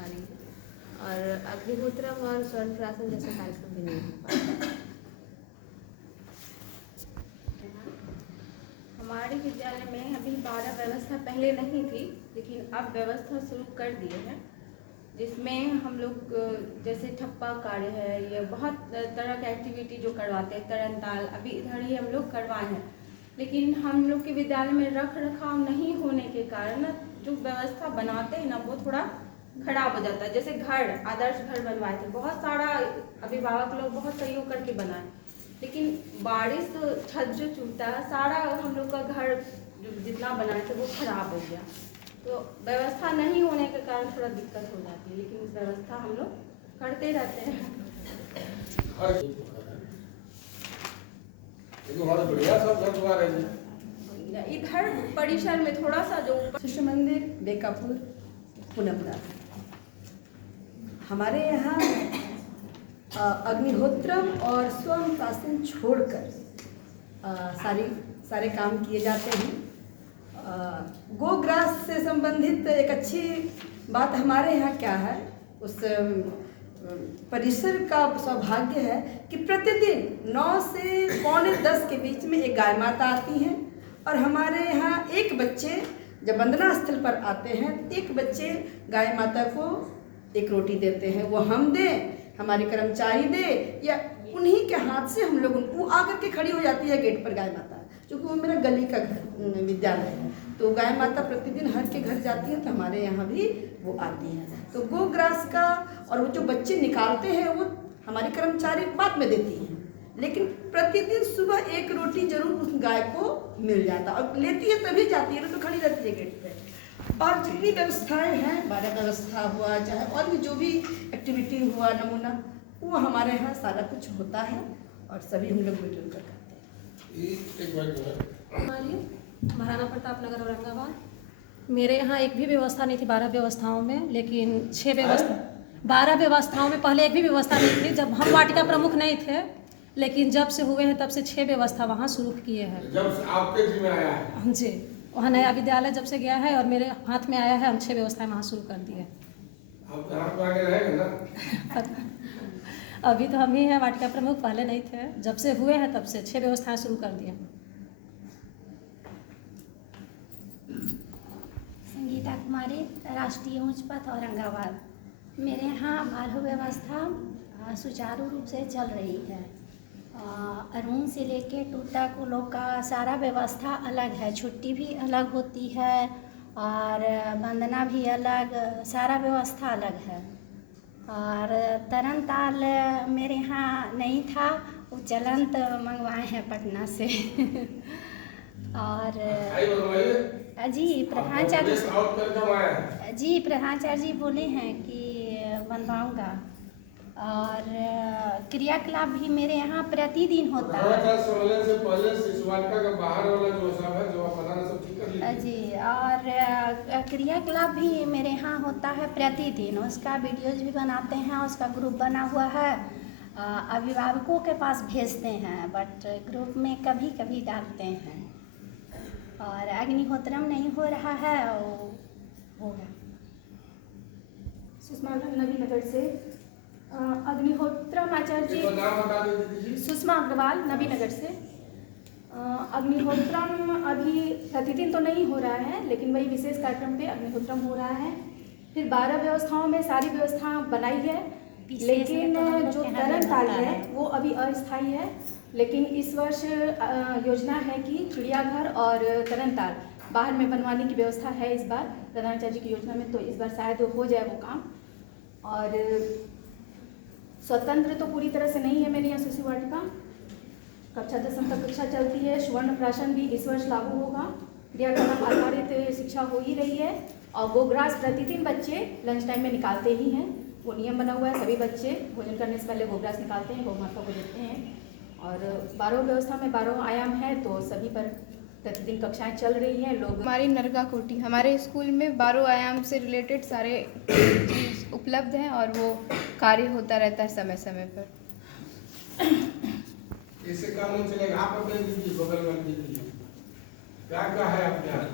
पा रही है और अग्निहोत्रम और स्वर्ण प्राशन जैसे कार्यक्रम भी नहीं हो पा रहे। हमारे विद्यालय में अभी 12 व्यवस्था पहले नहीं थी, लेकिन अब व्यवस्था शुरू कर दिए हैं, जिसमें हम लोग जैसे ठप्पा कार्य है या बहुत तरह की एक्टिविटी जो करवाते हैं, तरण ताल अभी इधर ही हम लोग करवाए हैं। लेकिन हम लोग के विद्यालय में रख रखाव नहीं होने के कारण जो व्यवस्था बनाते हैं ना वो थोड़ा खराब हो जाता है। जैसे घर, आदर्श घर बनवाए थे, बहुत सारा अभिभावक लोग बहुत सहयोग करके बनाए, लेकिन बारिश छत जो चूता है सारा हम लोग का घर जितना बनाए थे वो खराब हो गया। तो व्यवस्था नहीं होने के कारण थोड़ा दिक्कत हो जाती है, लेकिन व्यवस्था हम लोग करते रहते हैं। इधर परिसर में थोड़ा सा जो शिशु मंदिर बेकापुर पुनपुरा, हमारे यहाँ अग्निहोत्रम और स्वर्ण प्राशन छोड़कर सारे काम किए जाते हैं। गोग्रास से संबंधित एक अच्छी बात हमारे यहाँ क्या है, उस परिसर का सौभाग्य है कि प्रतिदिन 9 से पौने 10 के बीच में एक गाय माता आती है और हमारे यहाँ एक बच्चे जब वंदना स्थल पर आते हैं, एक बच्चे गाय माता को एक रोटी देते हैं। वो हम दें, हमारे कर्मचारी दे, या उन्हीं के हाथ से हम लोग उनको आकर के खड़ी हो जाती है गेट पर गाय माता, क्योंकि वो मेरा गली का घर विद्यालय है। तो गाय माता प्रतिदिन हर के घर जाती है, तो हमारे यहाँ भी वो आती है। तो गोग्रास का और वो जो बच्चे निकालते हैं वो हमारे कर्मचारी बाद में देती हैं, लेकिन प्रतिदिन सुबह एक रोटी जरूर उस गाय को मिल जाता, और लेती है तभी जाती है, तो खड़ी रहती है गेट पे। और जितनी व्यवस्थाएं हैं, 12 व्यवस्था हुआ, चाहे और भी जो भी एक्टिविटी हुआ, नमूना, वो हमारे यहाँ सारा कुछ होता है और सभी हम लोग मिलजुल कर करते हैं। हमारी महाराणा प्रताप नगर औरंगाबाद, मेरे यहाँ एक भी व्यवस्था नहीं थी 12 व्यवस्थाओं में, लेकिन 12 व्यवस्थाओं में पहले एक भी व्यवस्था नहीं थी। जब हम वाटिका प्रमुख नहीं थे, लेकिन जब से हुए हैं तब से 6 व्यवस्था वहाँ शुरू किए हैं। जब आपके जी में आया है जी, वहाँ नया विद्यालय जब से गया है और मेरे हाथ में आया है, हम 6 व्यवस्थाएं वहाँ शुरू कर दिए। आप यहाँ पे आके रहेंगे ना? अभी तो हम ही हैं वाटिका प्रमुख, पहले नहीं थे। जब से हुए हैं तब से 6 व्यवस्थाएं शुरू कर दिए। संगीता कुमारी, राष्ट्रीय उच्च पथ औरंगाबाद। मेरे यहाँ 12 व्यवस्था सुचारू रूप से चल रही है। अरुण से लेके टू तक उन लोग का सारा व्यवस्था अलग है, छुट्टी भी अलग होती है और वंदना भी अलग, सारा व्यवस्था अलग है। और तरण ताल मेरे यहाँ नहीं था, वो चलंत मंगवाए हैं पटना से। और जी प्रधानाचार्य जी बोले हैं कि बनवाऊंगा। और क्रियाकलाप भी मेरे यहाँ प्रतिदिन होता है से पहले शिशुवाटिका का बाहर वाला जो सब है, जो आप बनाना सब ठीक कर लीजिए जी। और क्रियाकलाप भी मेरे यहाँ होता है प्रतिदिन, उसका वीडियोज भी बनाते हैं, उसका ग्रुप बना हुआ है, अभिभावकों के पास भेजते हैं, बट ग्रुप में कभी कभी डालते हैं। और अग्निहोत्रम नहीं हो रहा है, वो होगा। सुषमा नवी नगर से अग्निहोत्रम आचार्य जी, सुषमा अग्रवाल नवी नगर से। अग्निहोत्रम अभी प्रतिदिन तो नहीं हो रहा है, लेकिन वही विशेष कार्यक्रम पे अग्निहोत्रम हो रहा है। फिर 12 व्यवस्थाओं में सारी व्यवस्था बनाई है, लेकिन जो तरण ताल है वो अभी अस्थायी है। लेकिन इस वर्ष योजना है कि चिड़ियाघर और तरण ताल बाहर में बनवाने की व्यवस्था है इस बार प्रधानाचार्य जी की योजना में, तो इस बार शायद हो जाए वो काम। और स्वतंत्र तो पूरी तरह से नहीं है मेरे यहाँ शिशु वाटिका, कक्षा 10 तक कक्षा चलती है। स्वर्ण प्राशन भी इस वर्ष लागू होगा, क्रियाकलाप आधारित शिक्षा हो ही रही है। और गोग्रास प्रतिदिन बच्चे लंच टाइम में निकालते ही हैं, वो नियम बना हुआ है, सभी बच्चे भोजन करने से पहले गोग्रास निकालते हैं, गौ माता को देते हैं। और 12 व्यवस्था में 12 आयाम है, तो सभी पर प्रतिदिन कक्षाएं चल रही हैं। लोग हमारी नरगा कोटी, हमारे स्कूल में 12 आयाम से रिलेटेड सारे चीज़ उपलब्ध हैं और वो कार्य होता रहता है समय समय पर। इससे काम नहीं चलेगा, आप अपने दीजिए, बगल में दीजिए, क्या क्या है आपके यहाँ?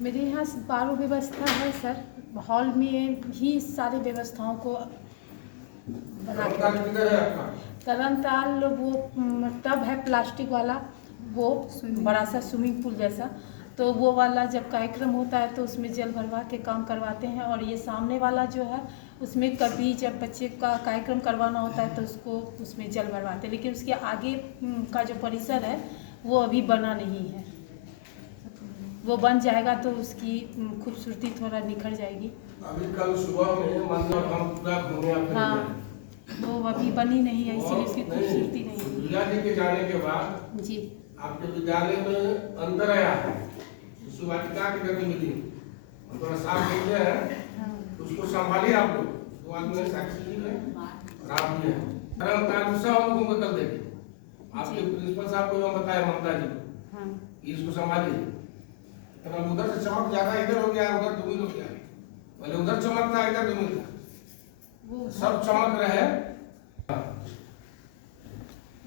मेरे यहाँ 12 व्यवस्था है सर, हॉल में ही सारी व्यवस्थाओं को बना के ताल किधर है आपका? तरणताल वो टब है प्लास्टिक वाला, वो बड़ा सा स्विमिंग पूल जैसा, तो वो वाला जब कार्यक्रम होता है तो उसमें जल भरवा के काम करवाते हैं। और ये सामने वाला जो है उसमें कभी जब बच्चे का कार्यक्रम करवाना होता है तो उसको उसमें जल भरवाते हैं, लेकिन उसके आगे का जो परिसर है वो अभी बना नहीं है। वो बन जाएगा तो उसकी खूबसूरती थोड़ा निखर जाएगी। अभी कल सुबह में मंदिर हम पूरा घूमे आपके हाँ, वो अभी बनी नहीं है, इसीलिए उसकी खूबसूरती नहीं है। दुर्गा जी के जाने के बाद जी, आपके विद्यालय में अंतर आया है। शिशु वाटिका की गतिविधि हम थोड़ा साफ देखते हैं, उसको संभालिए आप लोग। तो आदमी साक्षी जी है और आप भी हैं। तरणताल उत्सव हम लोगों को कल देंगे। आपके प्रिंसिपल साहब को हम बताए, ममता जी को, हाँ, इसको संभालिए। तब उधर से चमक ज्यादा इधर हो गया, उधर धूमिल हो गया। पहले उधर चमकता, इधर धूमिल था, वो सब चमक रहे।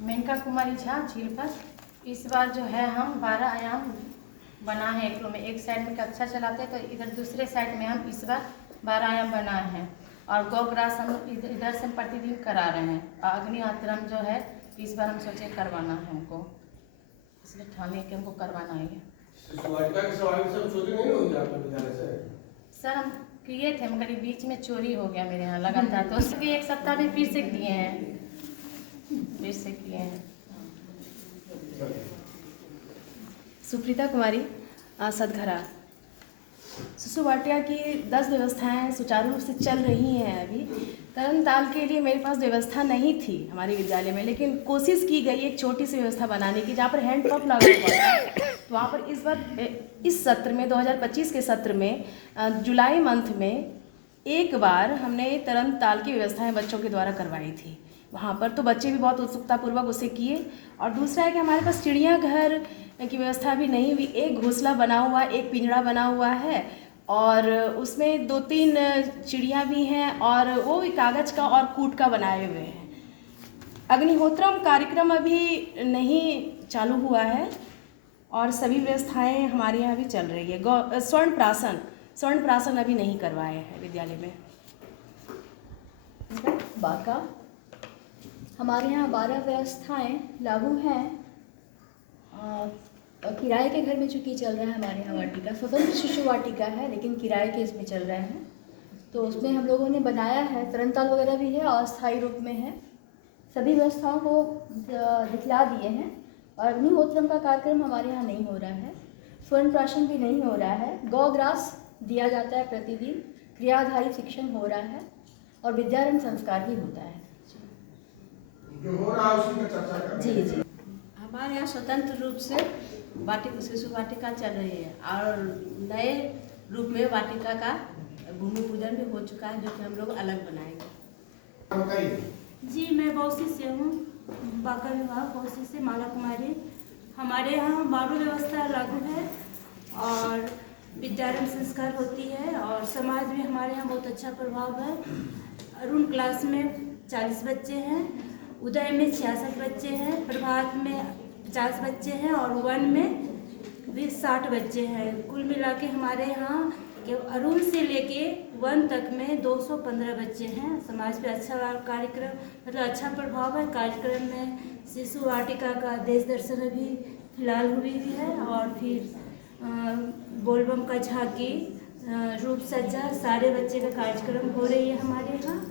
मेनका कुमारी झा झीलफत। इस बार जो है हम 12 आयाम बना है एक रूम में। एक साइड में कक्षा चलाते हैं तो इधर दूसरे साइड में हम इस बार 12 आयाम बनाए हैं। और गौग्रास हम इधर से प्रतिदिन करा रहे हैं। अग्निहोत्रम जो है इस बार हम सोचे करवाना है हमको, इसलिए ठाने के हमको करवाना है। शिशु वाटिका के सवाल सब चोरी नहीं होगी आपके विद्यालय से? सर हम किए थे मगर ये बीच में चोरी हो गया मेरे यहाँ लगातार, तो उसके एक सप्ताह में फिर से किए हैं, फिर से किए हैं। सुप्रीता कुमारी सदघरा। शिशु वाटिका की 10 व्यवस्थाएं सुचारू रूप से चल रही हैं। अभी तरणताल के लिए मेरे पास व्यवस्था नहीं थी हमारे विद्यालय में, लेकिन कोशिश की गई एक छोटी सी व्यवस्था बनाने की जहाँ पर हैंड पंप लगा हुआ है। तो वहाँ पर इस बार इस सत्र में 2025 के सत्र में जुलाई मंथ में एक बार हमने तरणताल की व्यवस्थाएं बच्चों के द्वारा करवाई थी वहाँ पर, तो बच्चे भी बहुत उत्सुकतापूर्वक उसे किए। और दूसरा है कि हमारे पास चिड़ियाघर की व्यवस्था भी नहीं हुई। एक घोंसला बना हुआ, एक पिंजड़ा बना हुआ है और उसमें 2-3 चिड़िया भी हैं और वो भी कागज़ का और कूट का बनाए हुए हैं। अग्निहोत्रम कार्यक्रम अभी नहीं चालू हुआ है और सभी व्यवस्थाएं हमारे यहाँ भी चल रही है। स्वर्ण प्राशन अभी नहीं करवाए हैं विद्यालय में। बाका हमारे यहाँ 12 व्यवस्थाएं लागू हैं। किराए के घर में चूँकि चल रहा है हमारे यहाँ वाटिका, स्वतंत्र शिशु वाटिका है लेकिन किराए के इसमें चल रहे हैं, तो उसमें हम लोगों ने बनाया है। तरणताल वगैरह भी है और स्थायी रूप में है। सभी व्यवस्थाओं को दिखला दिए हैं। और अग्निहोत्रम का कार्यक्रम हमारे यहाँ नहीं हो रहा है। स्वर्ण प्राशन भी नहीं हो रहा है। गौग्रास दिया जाता है प्रतिदिन। क्रिया आधारित शिक्षण हो रहा है और विद्यारंभ संस्कार भी होता है। जो हो रहा है उसी का चर्चा करें। जी जी। हमारे यहाँ स्वतंत्र रूप से शिशु वाटिका चल रही है और नए रूप में वाटिका का भूमि पूजन भी हो चुका है, जो कि हम लोग अलग बनाएंगे। जी, मैं बौसी से हूँ, बाका विभाग बौसी से माला कुमारी। हमारे यहाँ 12 व्यवस्था लागू है और विद्यारंभ संस्कार होती है और समाज में हमारे यहाँ बहुत अच्छा प्रभाव है। अरुण क्लास में 40 बच्चे हैं, उदय में 66 बच्चे हैं, प्रभात में 50 बच्चे हैं और वन में भी 60 बच्चे हैं। कुल मिला के हमारे यहाँ के अरुण से लेके वन तक में 215 बच्चे हैं। समाज पे अच्छा कार्यक्रम, मतलब अच्छा प्रभाव है। कार्यक्रम में शिशु वाटिका का देश दर्शन अभी फिलहाल हुई भी है और फिर बोलबम का झांकी, रूप सज्जा, सारे बच्चे का कार्यक्रम हो रही है हमारे यहाँ।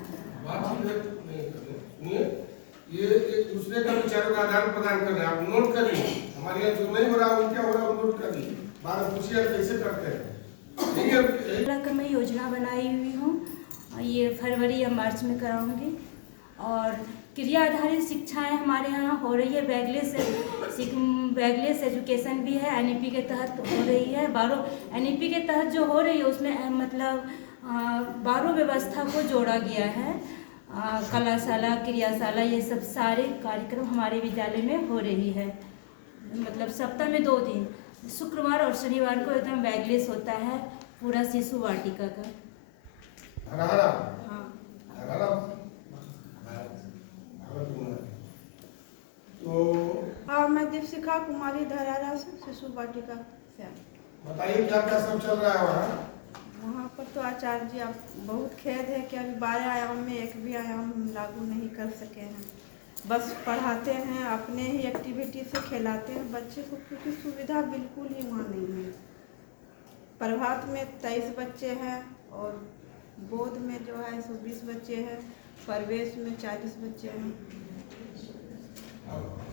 ये एक दूसरे का विचारों का आदान प्रदान कर रहे हैं, आप नोट करिए। हमारे यहाँ जो नहीं हो रहा वो क्या हो रहा है नोट करिए। बात पूछिए कैसे करते हैं। मैं योजना बनाई हुई हूँ, ये फरवरी या मार्च में कराऊंगी। और क्रिया आधारित शिक्षाएं हमारे यहाँ हो रही है। बैगलेस एजुकेशन भी है, एनईपी के तहत हो रही है। 12 एनईपी के तहत जो हो रही है उसमें मतलब 12 व्यवस्था को जोड़ा गया है। कलाशाला, क्रियाशाला, ये सब सारे कार्यक्रम हमारे विद्यालय में हो रही है। मतलब सप्ताह में 2 दिन, शुक्रवार और शनिवार को एकदम बैगलेस होता है पूरा शिशु वाटिका का। हाँ, मैं दीपशिखा कुमारी धरारा से शिशु वाटिका से। बताइए क्या क्या सब चल रहा है वहाँ? वहाँ पर तो आचार्य जी आप बहुत खेद है कि अभी 12 आयाम में एक भी आयाम हम लागू नहीं कर सके हैं। बस पढ़ाते हैं, अपने ही एक्टिविटी से खिलाते हैं बच्चे को, क्योंकि सुविधा बिल्कुल ही वहाँ नहीं है। प्रभात में 23 बच्चे हैं और बोध में जो है 120 बच्चे हैं, प्रवेश में 40 बच्चे हैं।